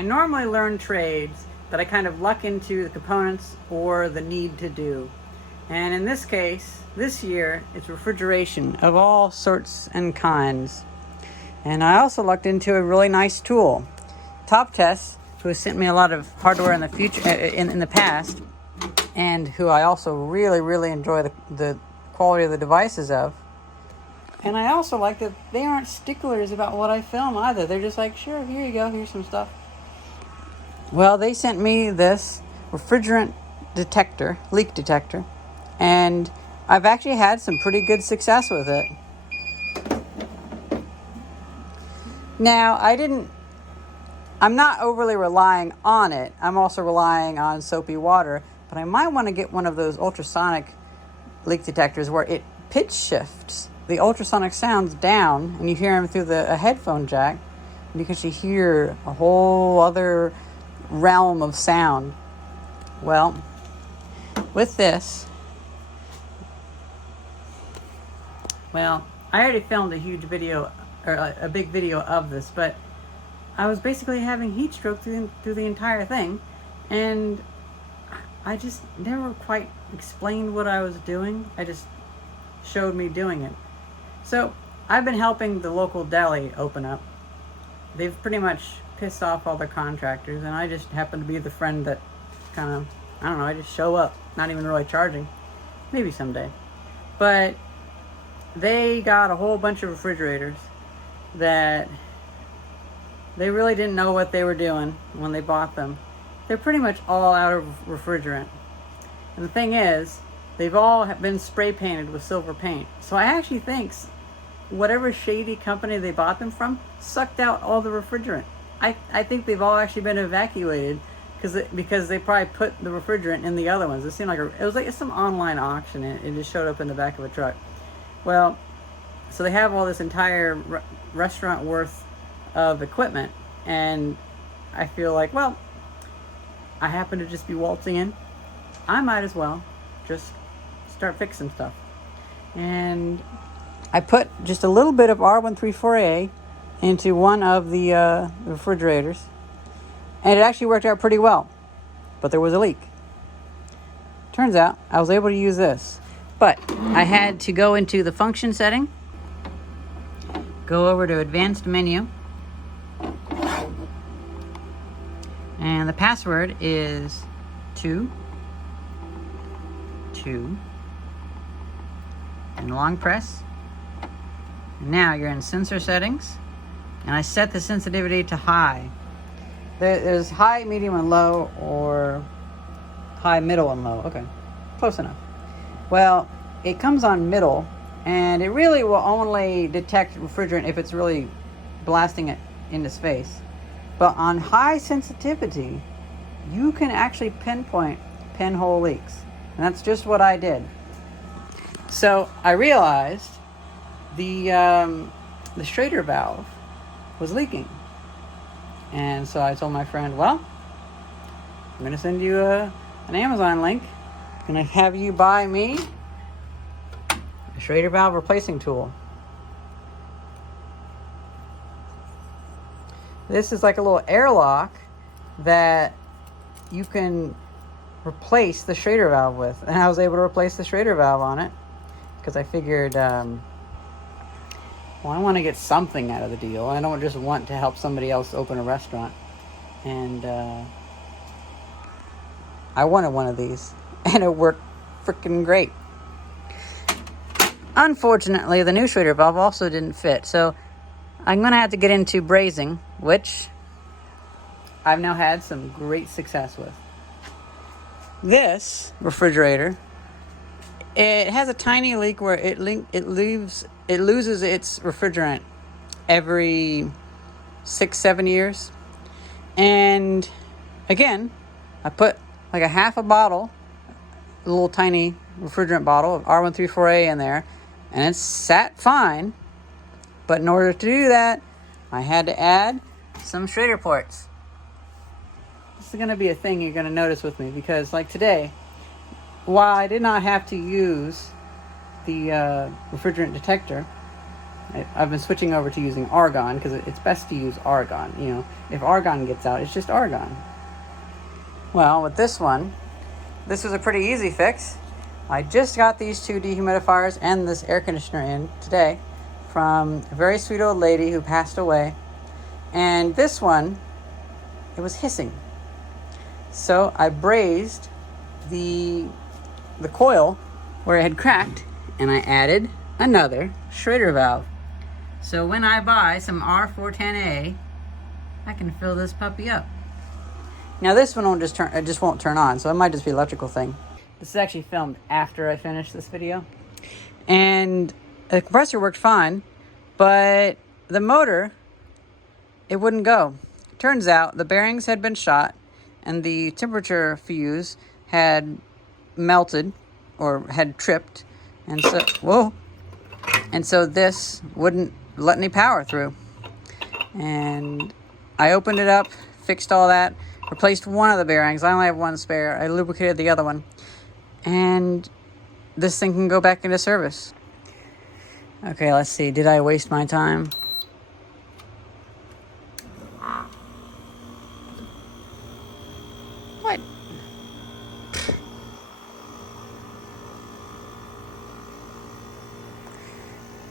I normally learn trades that I kind of luck into the components or the need to do. And in this case, this year, it's refrigeration of all sorts and kinds. And I also lucked into a really nice tool. TOPTES, who has sent me a lot of hardware in the future, in the past, and who I also really enjoy the quality of the devices of. And I also like that they aren't sticklers about what I film either. They're just like, sure, here you go, here's some stuff. Well, they sent me this refrigerant detector, leak detector, and I've actually had some pretty good success with it. Now, I'm not overly relying on it. I'm also relying on soapy water, but I might want to get one of those ultrasonic leak detectors where it pitch shifts the ultrasonic sounds down and you hear them through a headphone jack, because you hear a whole other realm of sound. Well, with this, I already filmed a huge video, or a big video of this, but I was basically having heat stroke through the entire thing, and I just never quite explained what I was doing. I just showed me doing it. So I've been helping the local deli open up. They've pretty much pissed off all their contractors, and I just happen to be the friend that kind of, I don't know, I just show up, not even really charging. Maybe someday. But they got a whole bunch of refrigerators that they really didn't know what they were doing when they bought them. They're pretty much all out of refrigerant. And the thing is, they've all been spray painted with silver paint. So I actually think whatever shady company they bought them from sucked out all the refrigerant. I think they've all actually been evacuated because they probably put the refrigerant in the other ones. It seemed like it was like some online auction, and it just showed up in the back of a truck. Well, so they have all this entire restaurant worth of equipment, and I feel like, well, I happen to just be waltzing in. I might as well just start fixing stuff. And I put just a little bit of R134A into one of the refrigerators, and it actually worked out pretty well, but there was a leak. Turns out I was able to use this, but I had to go into the function setting, go over to advanced menu, and the password is 2 and long press. And now you're in sensor settings, and I set the sensitivity to high. There's high, medium, and low, or high, middle, and low. Okay, close enough. Well, it comes on middle, and it really will only detect refrigerant if it's really blasting it into space. But on high sensitivity, you can actually pinpoint pinhole leaks. And that's just what I did. So I realized the Schrader valve was leaking. And so I told my friend, well, I'm going to send you an Amazon link. I'm going to have you buy me a Schrader valve replacing tool. This is like a little airlock that you can replace the Schrader valve with. And I was able to replace the Schrader valve on it because I figured, well, I want to get something out of the deal. I don't just want to help somebody else open a restaurant. And I wanted one of these, and it worked freaking great. Unfortunately, the new Schrader valve also didn't fit, so I'm going to have to get into brazing, which I've now had some great success with. This refrigerator, it has a tiny leak where it loses its refrigerant every 6-7 years. And again, I put like a half a bottle, a little tiny refrigerant bottle of R134A in there, and it sat fine. But in order to do that, I had to add some Schrader ports. This is going to be a thing you're going to notice with me, because like today, while I did not have to use the refrigerant detector, I've been switching over to using argon because it's best to use argon. You know, if argon gets out, it's just argon. Well, with this one, this was a pretty easy fix. I just got these 2 dehumidifiers and this air conditioner in today from a very sweet old lady who passed away. And this one, it was hissing. So I brazed the coil where it had cracked, and I added another Schrader valve. So when I buy some R410A, I can fill this puppy up. Now this one won't just won't turn on, so it might just be an electrical thing. This is actually filmed after I finished this video. And the compressor worked fine, but the motor, it wouldn't go. Turns out the bearings had been shot and the temperature fuse had melted or had tripped. And so this wouldn't let any power through. And I opened it up, fixed all that, replaced one of the bearings. I only have one spare. I lubricated the other one. And this thing can go back into service. Okay, let's see. Did I waste my time? What?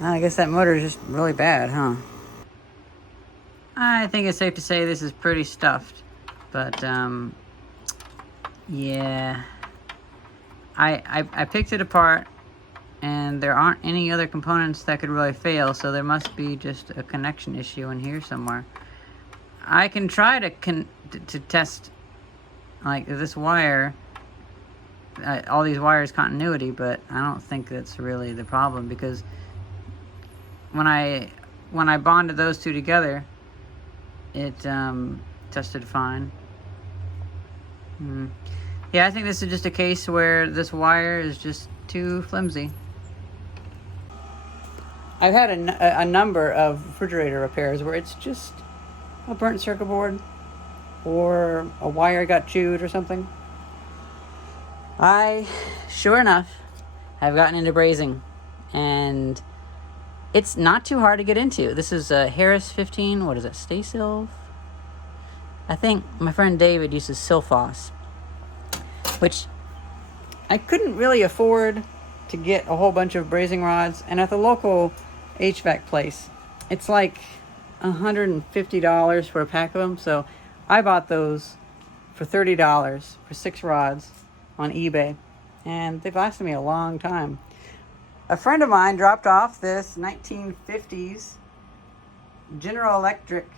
I guess that motor is just really bad, huh? I think it's safe to say this is pretty stuffed. But, yeah. I picked it apart, and there aren't any other components that could really fail, so there must be just a connection issue in here somewhere. I can try to test, like, this wire, all these wires continuity, but I don't think that's really the problem, because when I bonded those two together, it tested fine. Yeah, I think this is just a case where this wire is just too flimsy. I've had a number of refrigerator repairs where it's just a burnt circuit board or a wire got chewed or something. Sure enough, have gotten into brazing, and it's not too hard to get into. This is a Harris 15, what is it, Stay-Silv? I think my friend David uses Silphos, which I couldn't really afford to get a whole bunch of brazing rods, and at the local HVAC place, it's like $150 for a pack of them, so I bought those for $30 for 6 rods on eBay, and they've lasted me a long time. A friend of mine dropped off this 1950s General Electric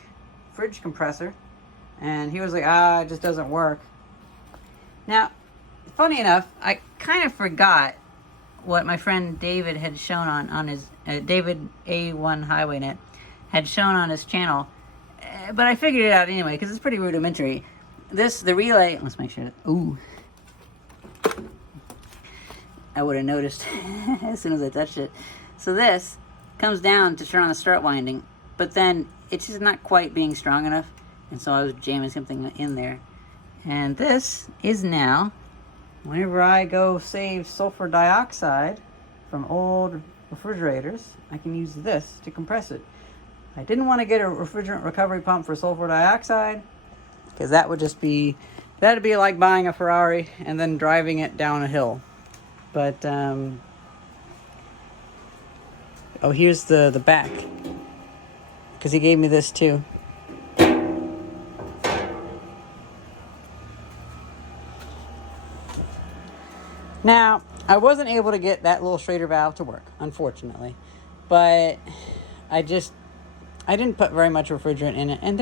fridge compressor, and he was like, it just doesn't work. Now, funny enough, I kind of forgot what my friend David had shown on his, David A1 Highwaynet had shown on his channel, but I figured it out anyway, because it's pretty rudimentary. The relay, let's make sure, I would have noticed as soon as I touched it. So this comes down to turn on the start winding, but then it's just not quite being strong enough, and so I was jamming something in there. And this is now, whenever I go save sulfur dioxide from old refrigerators, I can use this to compress it. I didn't want to get a refrigerant recovery pump for sulfur dioxide, because that would just be, that'd be like buying a Ferrari and then driving it down a hill. But, here's the back, because he gave me this too. Now, I wasn't able to get that little Schrader valve to work, unfortunately, but I didn't put very much refrigerant in it, and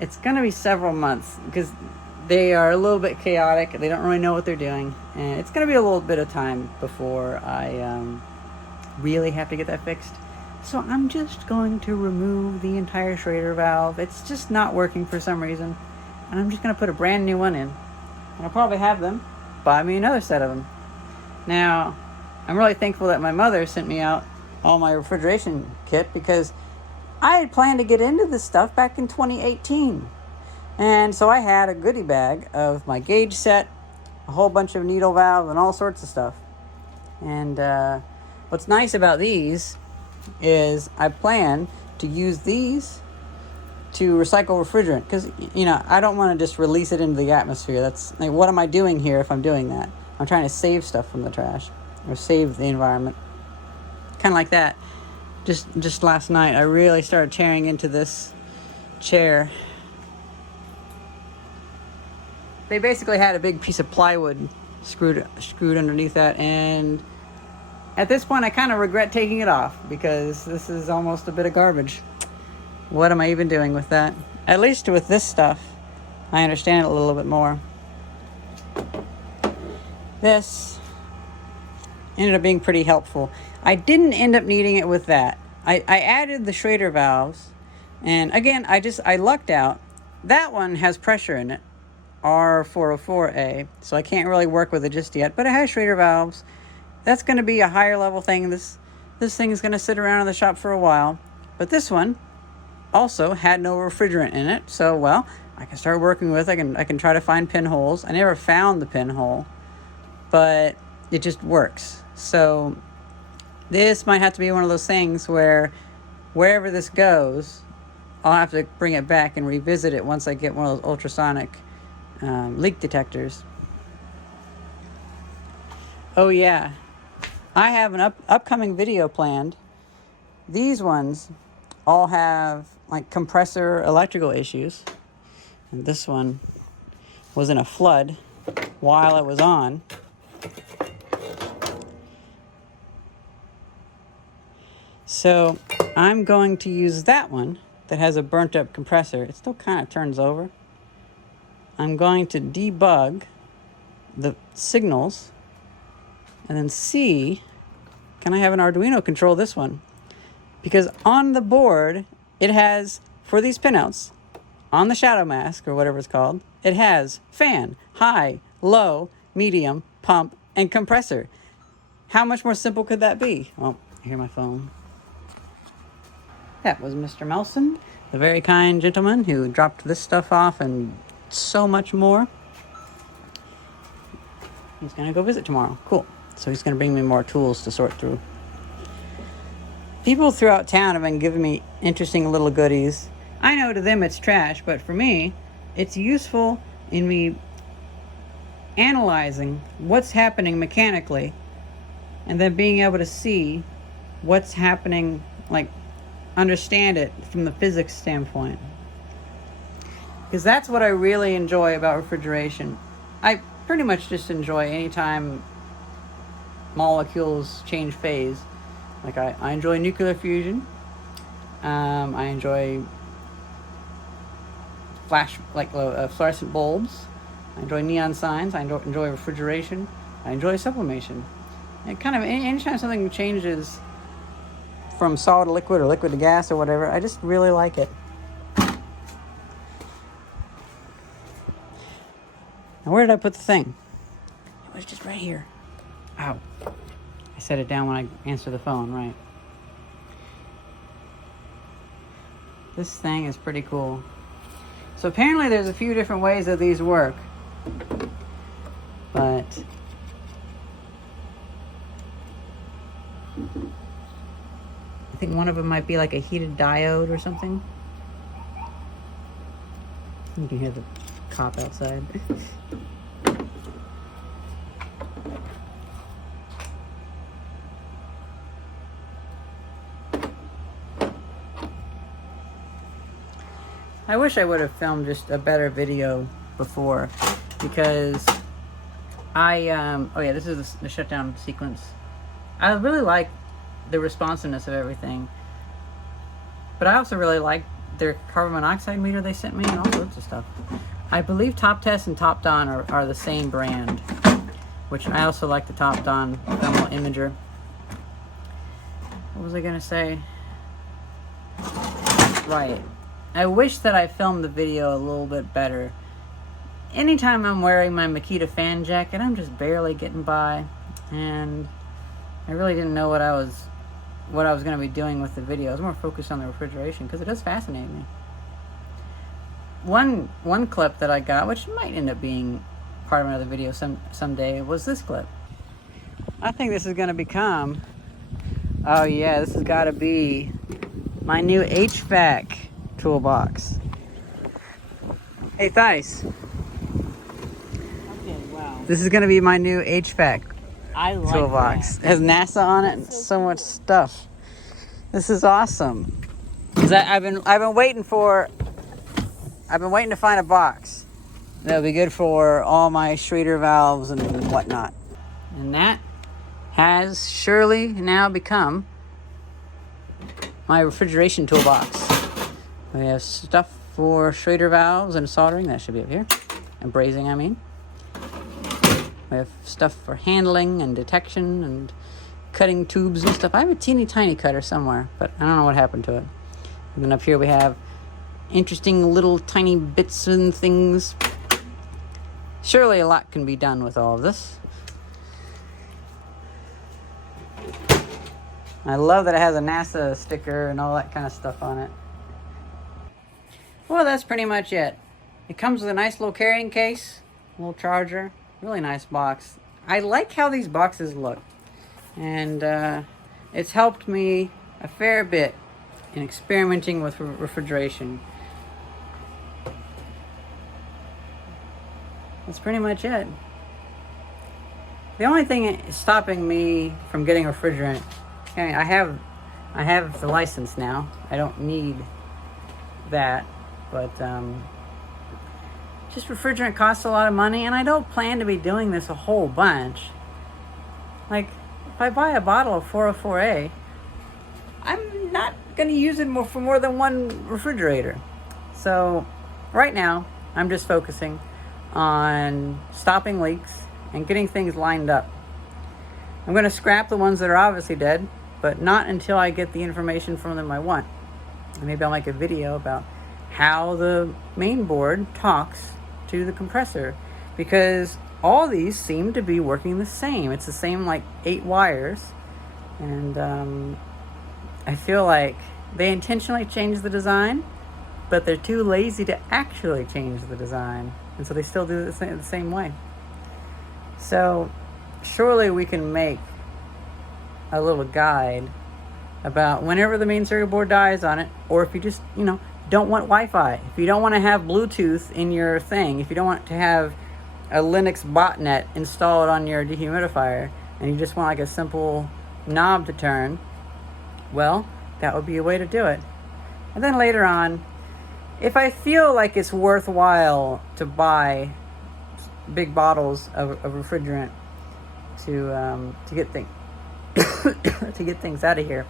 it's gonna be several months, because they are a little bit chaotic. They don't really know what they're doing, and it's gonna be a little bit of time before I really have to get that fixed. So I'm just going to remove the entire Schrader valve. It's just not working for some reason, and I'm just gonna put a brand new one in, and I'll probably have them buy me another set of them. Now, I'm really thankful that my mother sent me out all my refrigeration kit, because I had planned to get into this stuff back in 2018. And so I had a goodie bag of my gauge set, a whole bunch of needle valves, and all sorts of stuff. And what's nice about these is I plan to use these to recycle refrigerant, because, you know, I don't want to just release it into the atmosphere. That's like, what am I doing here if I'm doing that? I'm trying to save stuff from the trash, or save the environment. Kind of like that. Just last night, I really started tearing into this chair. They basically had a big piece of plywood screwed underneath that, and at this point I kind of regret taking it off, because this is almost a bit of garbage. What am I even doing with that? At least with this stuff, I understand it a little bit more. This ended up being pretty helpful. I didn't end up needing it with that. I added the Schrader valves, and again, I lucked out. That one has pressure in it, R404A, so I can't really work with it just yet, but it has Schrader valves. That's going to be a higher level thing. This thing is going to sit around in the shop for a while. But this one also had no refrigerant in it, so, well, I can start working with it. I can try to find pinholes. I never found the pinhole, but it just works. So this might have to be one of those things where wherever this goes, I'll have to bring it back and revisit it once I get one of those ultrasonic leak detectors. Oh yeah, I have an upcoming video planned. These ones all have like compressor electrical issues, and this one was in a flood while it was on. So I'm going to use that one that has a burnt up compressor. It still kind of turns over. I'm going to debug the signals and then see, can I have an Arduino control this one? Because on the board, it has, for these pinouts, on the shadow mask, or whatever it's called, it has fan, high, low, medium, pump, and compressor. How much more simple could that be? Oh, I hear my phone. That was Mr. Melson, the very kind gentleman who dropped this stuff off and so much more. He's going to go visit tomorrow. Cool. So he's going to bring me more tools to sort through. People throughout town have been giving me interesting little goodies. I know to them it's trash, but for me, it's useful in me analyzing what's happening mechanically and then being able to see what's happening, like understand it from the physics standpoint. Because that's what I really enjoy about refrigeration. I pretty much just enjoy anytime molecules change phase. Like I enjoy nuclear fusion. I enjoy fluorescent bulbs. I enjoy neon signs. I enjoy refrigeration. I enjoy sublimation. And kind of anytime something changes from solid to liquid or liquid to gas or whatever, I just really like it. Now, where did I put the thing? It was just right here. Ow. I set it down when I answered the phone, right. This thing is pretty cool. So apparently there's a few different ways that these work. But I think one of them might be like a heated diode or something. You can hear the cop outside. I wish I would have filmed just a better video before, because oh yeah, this is the shutdown sequence. I really like the responsiveness of everything, but I also really like their carbon monoxide meter they sent me and all sorts of stuff. I believe TOPTES and TOPDON are the same brand, which I also like the TOPDON thermal imager. What was I gonna say? Right. I wish that I filmed the video a little bit better. Anytime I'm wearing my Makita fan jacket, I'm just barely getting by, and I really didn't know what I was going to be doing with the video. I was more focused on the refrigeration because it does fascinate me. One clip that I got, which might end up being part of another video someday, was this clip. I think this is going to become Oh yeah, this has got to be my new HVAC toolbox. Hey Thais, Okay, wow. this is going to be my new HVAC I like toolbox. that. It has NASA on it and That's so so much cool. stuff. This is awesome. 'Cause I've been waiting to find a box that'll be good for all my Schrader valves and whatnot. And that has surely now become my refrigeration toolbox. We have stuff for Schrader valves and soldering. That should be up here. And brazing, I mean. We have stuff for handling and detection and cutting tubes and stuff. I have a teeny tiny cutter somewhere, but I don't know what happened to it. And then up here we have interesting little tiny bits and things. Surely a lot can be done with all of this. I love that it has a NASA sticker and all that kind of stuff on it. Well, that's pretty much it. It comes with a nice little carrying case, a little charger, really nice box. I like how these boxes look. And it's helped me a fair bit in experimenting with refrigeration. That's pretty much it. The only thing stopping me from getting refrigerant, I mean, I have the license now. I don't need that, but just refrigerant costs a lot of money, and I don't plan to be doing this a whole bunch. Like, if I buy a bottle of 404A, I'm not going to use it for more than one refrigerator. So right now, I'm just focusing on stopping leaks and getting things lined up. I'm going to scrap the ones that are obviously dead, but not until I get the information from them I want. And maybe I'll make a video about how the main board talks to the compressor, because all these seem to be working the same. It's the same, like, 8 wires, and I feel like they intentionally changed the design, but they're too lazy to actually change the design, and so they still do it the same way. So surely we can make a little guide about whenever the main circuit board dies on it, or if you just, don't want Wi-Fi, if you don't want to have Bluetooth in your thing, if you don't want to have a Linux botnet installed on your dehumidifier, and you just want like a simple knob to turn, well, that would be a way to do it. And then later on, if I feel like it's worthwhile to buy big bottles of refrigerant to get things to get things out of here,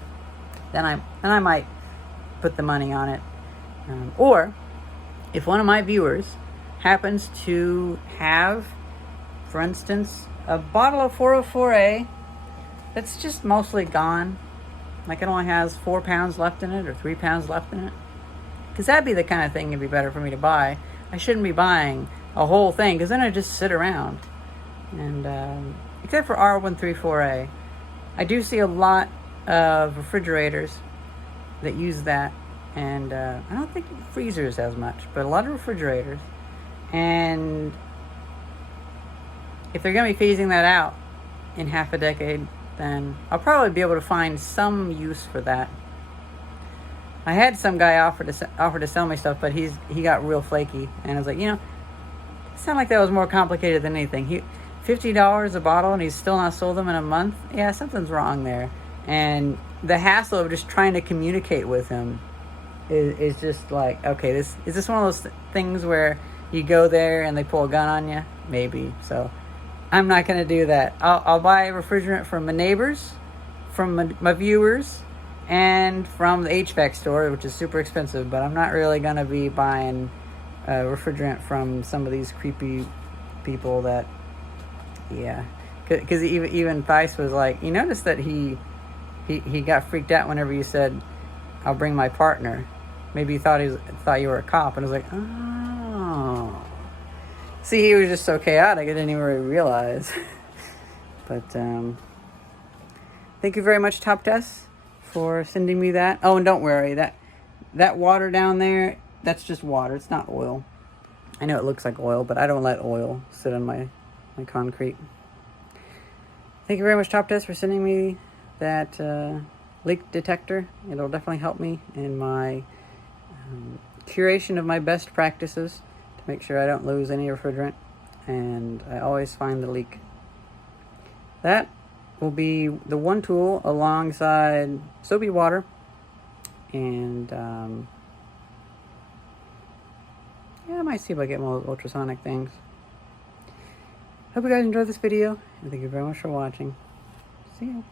then I might put the money on it. Or if one of my viewers happens to have, for instance, a bottle of 404A that's just mostly gone, like it only has 4 pounds left in it or 3 pounds left in it, because that'd be the kind of thing it'd be better for me to buy. I shouldn't be buying a whole thing, because then I just sit around. And except for R134A, I do see a lot of refrigerators that use that. And I don't think freezers as much, but a lot of refrigerators. And if they're going to be phasing that out in half a decade, then I'll probably be able to find some use for that. I had some guy offer to sell me stuff, but he got real flaky, and I was like, it sounded like that was more complicated than anything. $50 a bottle, and he's still not sold them in a month. Yeah, something's wrong there. And the hassle of just trying to communicate with him is just like, okay, is this one of those things where you go there and they pull a gun on you? Maybe. So I'm not going to do that. I'll buy refrigerant from my neighbors, from my viewers, and from the HVAC store, which is super expensive, but I'm not really going to be buying refrigerant from some of these creepy people that, yeah. Because even Thais was like, you notice that he got freaked out whenever you said, I'll bring my partner. Maybe he thought you were a cop, and I was like, oh. See, he was just so chaotic, I didn't even really realize. But thank you very much, TOPTES, for sending me that. Oh, and don't worry, that water down there, that's just water. It's not oil. I know it looks like oil, but I don't let oil sit on my concrete. Thank you very much, TOPTES, for sending me that leak detector. It'll definitely help me in my curation of my best practices to make sure I don't lose any refrigerant, and I always find the leak. That will be the one tool alongside soapy water and yeah, I might see if I get more ultrasonic things. Hope you guys enjoyed this video, and thank you very much for watching. See ya.